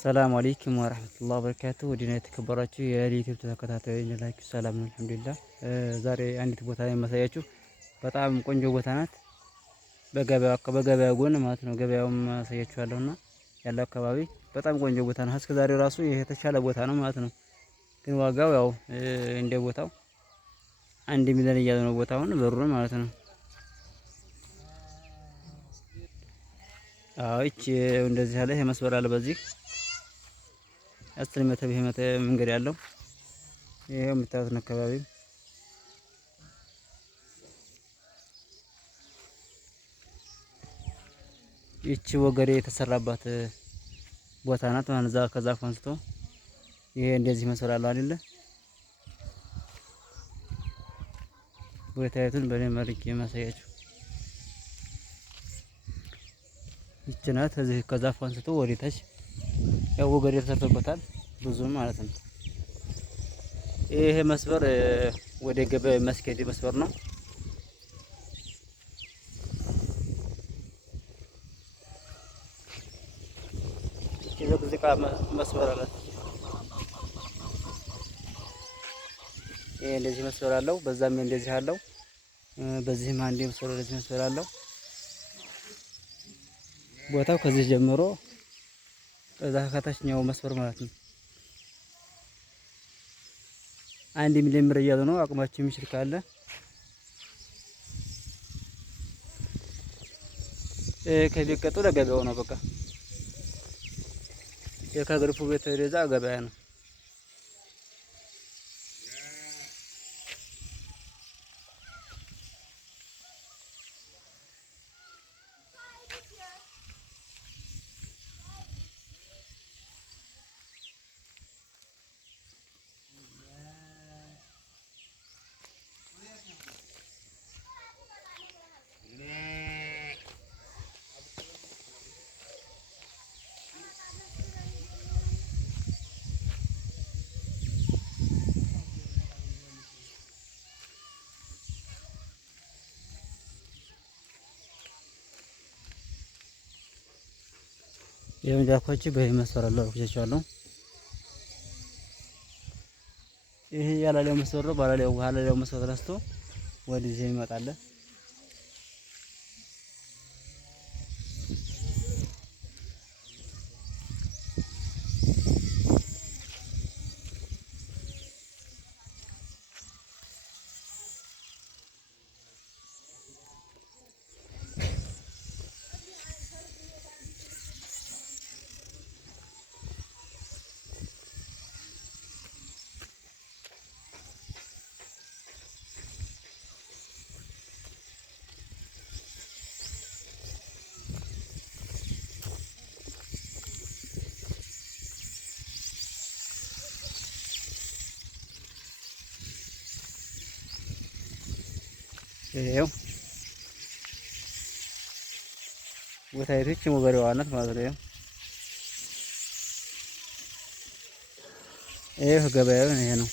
ሰላም አለይኩም ወራህመቱላሂ ወበረካቱ። ወዲና የተከበራችሁ የዩቲዩብ ተከታታዮች እንደላችሁ ሰላም ነው፣ አልሐምዱሊላህ። ዛሬ አንዲት ቦታ ላይ የማሳያችሁ በጣም ቆንጆ ቦታ ናት። በገበያ ጎን ማለት ነው። ገበያውም አሳያችኋለሁና ያለው አካባቢ በጣም ቆንጆ ቦታ ነው። እስከ ዛሬ ራሱ የተሻለ ቦታ ነው ማለት ነው። ግን ዋጋው ያው እንደ ቦታው 1 ሚሊዮን እያለ ነው ቦታውን በሩን ማለት ነው። አዎ እቺ እንደዚህ ያለ መስበር አለ በዚህ 10 ሜትር መንገድ ያለው ይሄው የምታዩት አካባቢ ይቺ ወገሬ የተሰራባት ቦታ ናት ማለት ነው። ከዛፍ አንስቶ ይሄ እንደዚህ መስበር አለው አይደለ? ቦታይቱን በደንብ አድርጌ ማሳያችሁ ይቺ ናት። እዚህ ከዛፍ አንስቶ ወደ ታች ያው ወገሬ ተሰርቶበታል ብዙ ማለት ነው። ይሄ መስበር ወደ ገበያ መስጊድ መስበር ነው። የዘቅዝቃ መስበር አለ። ይሄ እንደዚህ መስበር አለው፣ በዛም እንደዚህ አለው፣ በዚህም አንዴ መስበር እንደዚህ መስበር አለው። ቦታው ከዚህ ጀምሮ እዛ ከታችኛው መስበር ማለት ነው 1 ሚሊዮን ብር እያሉ ነው። አቅማችሁ የሚችል ካለ ከቤት ቀጥሎ ለገበያው ነው። በቃ የከግርፉ ቤት ወደዛ ገበያ ነው። የመጃኮች በዚህ መስፈር አለው አርኩቻለሁ። ይሄ ያላለው መስፈር ነው። ባላለው መስፈር ተነስቶ ወደዚህ ይመጣል። ይሄው ቦታይቶች ወገሬዋ ናት ማለት ነው። ይሄው ገበያው ይሄ ነው።